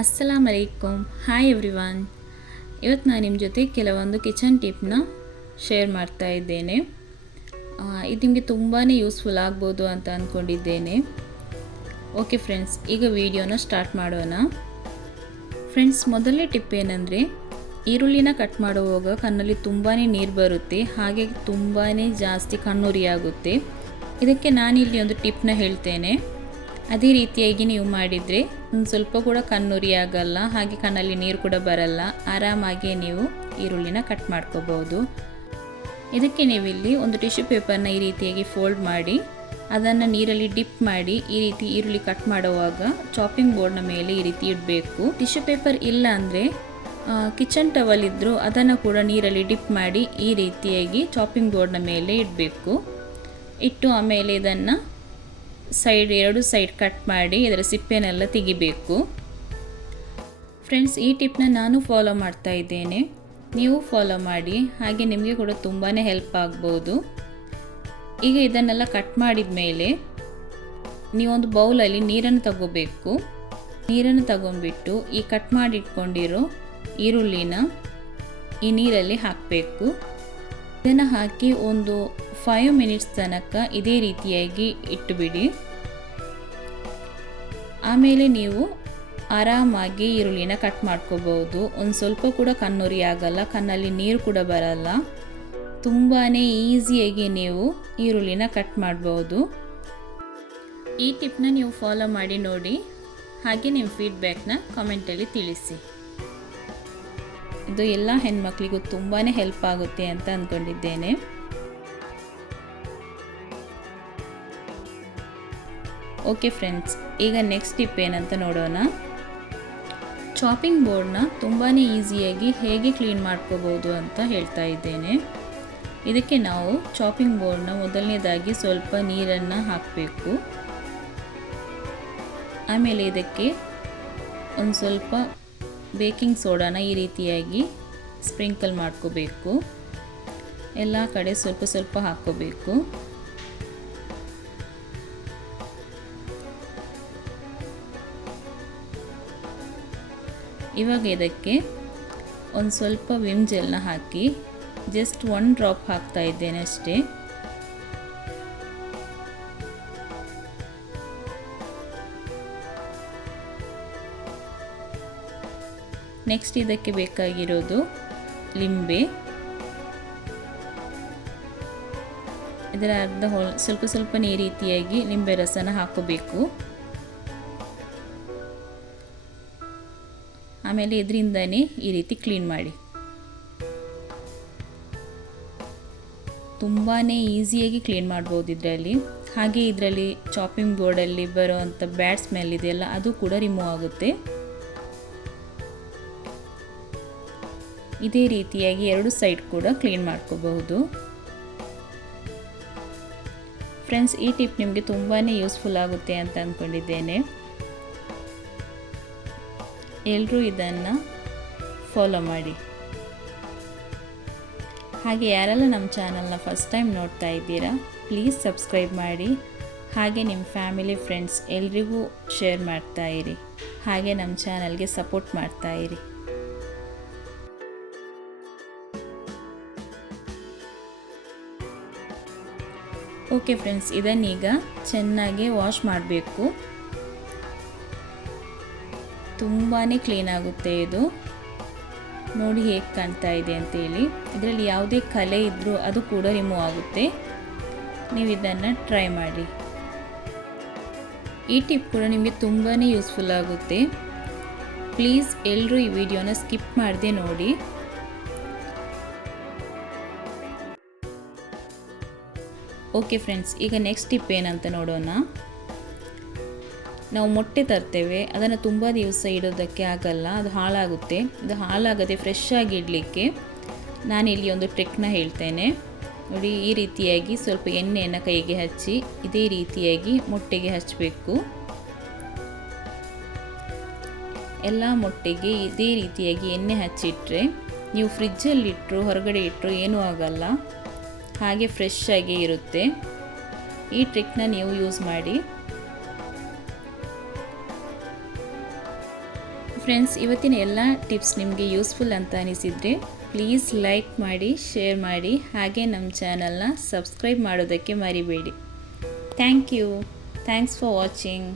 ಅಸ್ಸಲಾಮ್ ಅಲೈಕುಮ್ hi everyone ಇವತ್ತು ನಾನು ನಿಮ್ಮ ಜೊತೆ ಕೆಲವೊಂದು ಕಿಚನ್ ಟಿಪ್ನ ಶೇರ್ ಮಾಡ್ತಾ ಇದ್ದೇನೆ. ಇದು ನಿಮಗೆ ತುಂಬಾ ಯೂಸ್ಫುಲ್ ಆಗ್ಬೋದು ಅಂತ ಅಂದ್ಕೊಂಡಿದ್ದೇನೆ ಓಕೆ ಫ್ರೆಂಡ್ಸ್ ಈಗ ವಿಡಿಯೋನ ಸ್ಟಾರ್ಟ್ ಮಾಡೋಣ. ಫ್ರೆಂಡ್ಸ್ ಮೊದಲನೇ ಟಿಪ್ ಏನಂದರೆ, ಈರುಳ್ಳಿನ ಕಟ್ ಮಾಡುವಾಗ ಕಣ್ಣಲ್ಲಿ ತುಂಬಾ ನೀರು ಬರುತ್ತೆ, ಹಾಗೆ ತುಂಬಾ ಜಾಸ್ತಿ ಕಣ್ಣುರಿಯಾಗುತ್ತೆ ಇದಕ್ಕೆ ನಾನಿಲ್ಲಿ ಒಂದು ಟಿಪ್ನ ಹೇಳ್ತೇನೆ. ಅದೇ ರೀತಿಯಾಗಿ ನೀವು ಮಾಡಿದರೆ ಸ್ವಲ್ಪ ಕೂಡ ಕಣ್ಣುರಿ ಆಗಲ್ಲ, ಹಾಗೆ ಕಣ್ಣಲ್ಲಿ ನೀರು ಕೂಡ ಬರಲ್ಲ. ಆರಾಮಾಗಿ ನೀವು ಈರುಳ್ಳಿನ ಕಟ್ ಮಾಡ್ಕೋಬೋದು ಇದಕ್ಕೆ ನೀವಿಲ್ಲಿ ಒಂದು ಟಿಶ್ಯೂ ಪೇಪರ್ನ ಈ ರೀತಿಯಾಗಿ ಫೋಲ್ಡ್ ಮಾಡಿ, ಅದನ್ನು ನೀರಲ್ಲಿ ಡಿಪ್ ಮಾಡಿ ಈ ರೀತಿ ಈರುಳ್ಳಿ ಕಟ್ ಮಾಡುವಾಗ ಚಾಪಿಂಗ್ ಬೋರ್ಡ್ನ ಮೇಲೆ ಈ ರೀತಿ ಇಡಬೇಕು. ಟಿಶ್ಯೂ ಪೇಪರ್ ಇಲ್ಲ ಅಂದರೆ ಕಿಚನ್ ಟವಲ್ ಇದ್ದರೂ ಅದನ್ನು ಕೂಡ ನೀರಲ್ಲಿ ಡಿಪ್ ಮಾಡಿ ಈ ರೀತಿಯಾಗಿ ಚಾಪಿಂಗ್ ಬೋರ್ಡ್ನ ಮೇಲೆ ಇಡಬೇಕು. ಇಟ್ಟು ಆಮೇಲೆ ಇದನ್ನು ಸೈಡ್, ಎರಡು ಸೈಡ್ ಕಟ್ ಮಾಡಿ ಇದರ ಸಿಪ್ಪೆನೆಲ್ಲ ತೆಗಿಬೇಕು. ಫ್ರೆಂಡ್ಸ್, ಈ ಟಿಪ್ನ ನಾನು ಫಾಲೋ ಮಾಡ್ತಾ ಇದ್ದೇನೆ. ನೀವು ಫಾಲೋ ಮಾಡಿ, ಹಾಗೆ ನಿಮಗೆ ಕೂಡ ತುಂಬಾ ಹೆಲ್ಪ್ ಆಗ್ಬೋದು. ಈಗ ಇದನ್ನೆಲ್ಲ ಕಟ್ ಮಾಡಿದ ಮೇಲೆ ನೀವೊಂದು ಬೌಲಲ್ಲಿ ನೀರನ್ನು ತಗೋಬೇಕು. ನೀರನ್ನು ತಗೊಂಡ್ಬಿಟ್ಟು ಈ ಕಟ್ ಮಾಡಿಟ್ಕೊಂಡಿರೋ ಈರುಳ್ಳಿನ ಈ ನೀರಲ್ಲಿ ಹಾಕಬೇಕು. ಇದನ್ನು ಹಾಕಿ ಒಂದು ಫೈವ್ ಮಿನಿಟ್ಸ್ ತನಕ ಇದೇ ರೀತಿಯಾಗಿ ಇಟ್ಟುಬಿಡಿ. ಆಮೇಲೆ ನೀವು ಆರಾಮಾಗಿ ಈರುಳ್ಳಿನ ಕಟ್ ಮಾಡ್ಕೋಬಹುದು. ಒಂದು ಸ್ವಲ್ಪ ಕೂಡ ಕಣ್ಣುರಿ ಆಗಲ್ಲ, ಕಣ್ಣಲ್ಲಿ ನೀರು ಕೂಡ ಬರಲ್ಲ. ತುಂಬಾ ಈಸಿಯಾಗಿ ನೀವು ಈರುಳ್ಳಿನ ಕಟ್ ಮಾಡಬಹುದು. ಈ ಟಿಪ್ನ ನೀವು ಫಾಲೋ ಮಾಡಿ ನೋಡಿ. ಹಾಗೆ ನಿಮ್ಮ ಫೀಡ್ಬ್ಯಾಕ್ನ ಕಾಮೆಂಟಲ್ಲಿ ತಿಳಿಸಿ. ಇದು ಎಲ್ಲ ಹೆಣ್ಮಕ್ಳಿಗೂ ತುಂಬಾ ಹೆಲ್ಪ್ ಆಗುತ್ತೆ ಅಂತ ಅಂದ್ಕೊಂಡಿದ್ದೇನೆ ಓಕೆ ಫ್ರೆಂಡ್ಸ್ ಈಗ ನೆಕ್ಸ್ಟ್ ಟಿಪ್ ಏನಂತ ನೋಡೋಣ. ಚಾಪಿಂಗ್ ಬೋರ್ಡ್ನ ತುಂಬಾ ಈಸಿಯಾಗಿ ಹೇಗೆ ಕ್ಲೀನ್ ಮಾಡ್ಕೋಬೋದು ಅಂತ ಹೇಳ್ತಾ ಇದ್ದೇನೆ. ಇದಕ್ಕೆ ನಾವು ಚಾಪಿಂಗ್ ಬೋರ್ಡ್ನ ಮೊದಲನೇದಾಗಿ ಸ್ವಲ್ಪ ನೀರನ್ನು ಹಾಕಬೇಕು. ಆಮೇಲೆ ಇದಕ್ಕೆ ಒಂದು ಸ್ವಲ್ಪ ಬೇಕಿಂಗ್ ಸೋಡಾನ ಈ ರೀತಿಯಾಗಿ ಸ್ಪ್ರಿಂಕಲ್ ಮಾಡ್ಕೋಬೇಕು. ಎಲ್ಲ ಕಡೆ ಸ್ವಲ್ಪ ಸ್ವಲ್ಪ ಹಾಕ್ಕೋಬೇಕು. ಇವಾಗ ಇದಕ್ಕೆ ಒಂದು ಸ್ವಲ್ಪ ವಿಮ್ ಜೆಲ್ನ ಹಾಕಿ ಜಸ್ಟ್ ಒನ್ ಡ್ರಾಪ್ ಹಾಕ್ತಾ ಇದ್ದೇನೆ ಅಷ್ಟೇ. ನೆಕ್ಸ್ಟ್ ಇದಕ್ಕೆ ಬೇಕಾಗಿರೋದು ಲಿಂಬೆ. ಇದರ ಅರ್ಧ ಹೋಲ್ ಸ್ವಲ್ಪ ಸ್ವಲ್ಪ ನೀ ರೀತಿಯಾಗಿ ಲಿಂಬೆ ರಸನ ಹಾಕೋಬೇಕು. ಆಮೇಲೆ ಇದರಿಂದನೇ ಈ ರೀತಿ ಕ್ಲೀನ್ ಮಾಡಿ. ತುಂಬಾ ಈಸಿಯಾಗಿ ಕ್ಲೀನ್ ಮಾಡ್ಬೋದು ಇದರಲ್ಲಿ. ಹಾಗೆ ಇದರಲ್ಲಿ ಚಾಪಿಂಗ್ ಬೋರ್ಡಲ್ಲಿ ಬರೋವಂಥ ಬ್ಯಾಡ್ ಸ್ಮೆಲ್ ಇದೆಯಲ್ಲ, ಅದು ಕೂಡ ರಿಮೂವ್ ಆಗುತ್ತೆ. ಇದೇ ರೀತಿಯಾಗಿ ಎರಡು ಸೈಡ್ ಕೂಡ ಕ್ಲೀನ್ ಮಾಡ್ಕೋಬಹುದು. ಫ್ರೆಂಡ್ಸ್, ಈ ಟಿಪ್ ನಿಮಗೆ ತುಂಬಾ ಯೂಸ್ಫುಲ್ ಆಗುತ್ತೆ ಅಂತ ಅಂದ್ಕೊಂಡಿದ್ದೇನೆ ಎಲ್ಲರೂ ಇದನ್ನು ಫಾಲೋ ಮಾಡಿ. ಹಾಗೆ ಯಾರೆಲ್ಲ ನಮ್ಮ ಚಾನಲ್ನ ಫಸ್ಟ್ ಟೈಮ್ ನೋಡ್ತಾ ಇದ್ದೀರಾ ಪ್ಲೀಸ್ ಸಬ್ಸ್ಕ್ರೈಬ್ ಮಾಡಿ. ಹಾಗೆ ನಿಮ್ಮ ಫ್ಯಾಮಿಲಿ ಫ್ರೆಂಡ್ಸ್ ಎಲ್ರಿಗೂ ಶೇರ್ ಮಾಡ್ತಾ ಇರಿ. ಹಾಗೆ ನಮ್ಮ ಚಾನಲ್ಗೆ ಸಪೋರ್ಟ್ ಮಾಡ್ತಾ ಇರಿ. ಓಕೆ ಫ್ರೆಂಡ್ಸ್ ಇದನ್ನೀಗ ಚೆನ್ನಾಗಿ ವಾಶ್ ಮಾಡಬೇಕು. ತುಂಬಾ ಕ್ಲೀನ್ ಆಗುತ್ತೆ ಇದು. ನೋಡಿ ಹೇಗೆ ಕಾಣ್ತಾ ಇದೆ ಅಂತೇಳಿ. ಇದರಲ್ಲಿ ಯಾವುದೇ ಕಲೆ ಇದ್ದರೂ ಅದು ಕೂಡ ರಿಮೂವ್ ಆಗುತ್ತೆ. ನೀವು ಇದನ್ನು ಟ್ರೈ ಮಾಡಿ ಈ ಟಿಪ್ ಕೂಡ ನಿಮಗೆ ತುಂಬಾ ಯೂಸ್ಫುಲ್ ಆಗುತ್ತೆ. ಪ್ಲೀಸ್ ಎಲ್ಲರೂ ಈ ವಿಡಿಯೋನ ಸ್ಕಿಪ್ ಮಾಡದೆ ನೋಡಿ. ಓಕೆ ಫ್ರೆಂಡ್ಸ್ ಈಗ ನೆಕ್ಸ್ಟ್ ಟಿಪ್ ಏನಂತ ನೋಡೋಣ. ನಾವು ಮೊಟ್ಟೆ ತರ್ತೇವೆ, ಅದನ್ನು ತುಂಬ ದಿವಸ ಇಡೋದಕ್ಕೆ ಆಗಲ್ಲ, ಅದು ಹಾಳಾಗುತ್ತೆ. ಅದು ಹಾಳಾಗದೆ ಫ್ರೆಶ್ ಆಗಿ ಇಡಲಿಕ್ಕೆ ನಾನಿಲ್ಲಿ ಒಂದು ಟ್ರಿಕ್ನ ಹೇಳ್ತೇನೆ. ನೋಡಿ, ಈ ರೀತಿಯಾಗಿ ಸ್ವಲ್ಪ ಎಣ್ಣೆಯನ್ನು ಕೈಗೆ ಹಚ್ಚಿ, ಇದೇ ರೀತಿಯಾಗಿ ಮೊಟ್ಟೆಗೆ ಹಚ್ಚಬೇಕು ಎಲ್ಲ ಮೊಟ್ಟೆಗೆ ಇದೇ ರೀತಿಯಾಗಿ ಎಣ್ಣೆ ಹಚ್ಚಿಟ್ರೆ, ನೀವು ಫ್ರಿಜ್ಜಲ್ಲಿಟ್ಟರು ಹೊರಗಡೆ ಇಟ್ಟರು ಏನೂ ಆಗಲ್ಲ. ಹಾಗೆ ಫ್ರೆಶ್ ಆಗಿ ಇರುತ್ತೆ. ಈ ಟ್ರಿಕ್ನ ನೀವು ಯೂಸ್ ಮಾಡಿ. ಫ್ರೆಂಡ್ಸ್, ಇವತ್ತಿನ ಎಲ್ಲ ಟಿಪ್ಸ್ ನಿಮಗೆ ಯೂಸ್ಫುಲ್ ಅಂತ ಅನಿಸಿದರೆ ಪ್ಲೀಸ್ ಲೈಕ್ ಮಾಡಿ, ಶೇರ್ ಮಾಡಿ, ಹಾಗೆ ನಮ್ಮ ಚಾನಲ್ನ ಸಬ್ಸ್ಕ್ರೈಬ್ ಮಾಡೋದಕ್ಕೆ ಮರಿಬೇಡಿ. Thank you. Thanks for watching.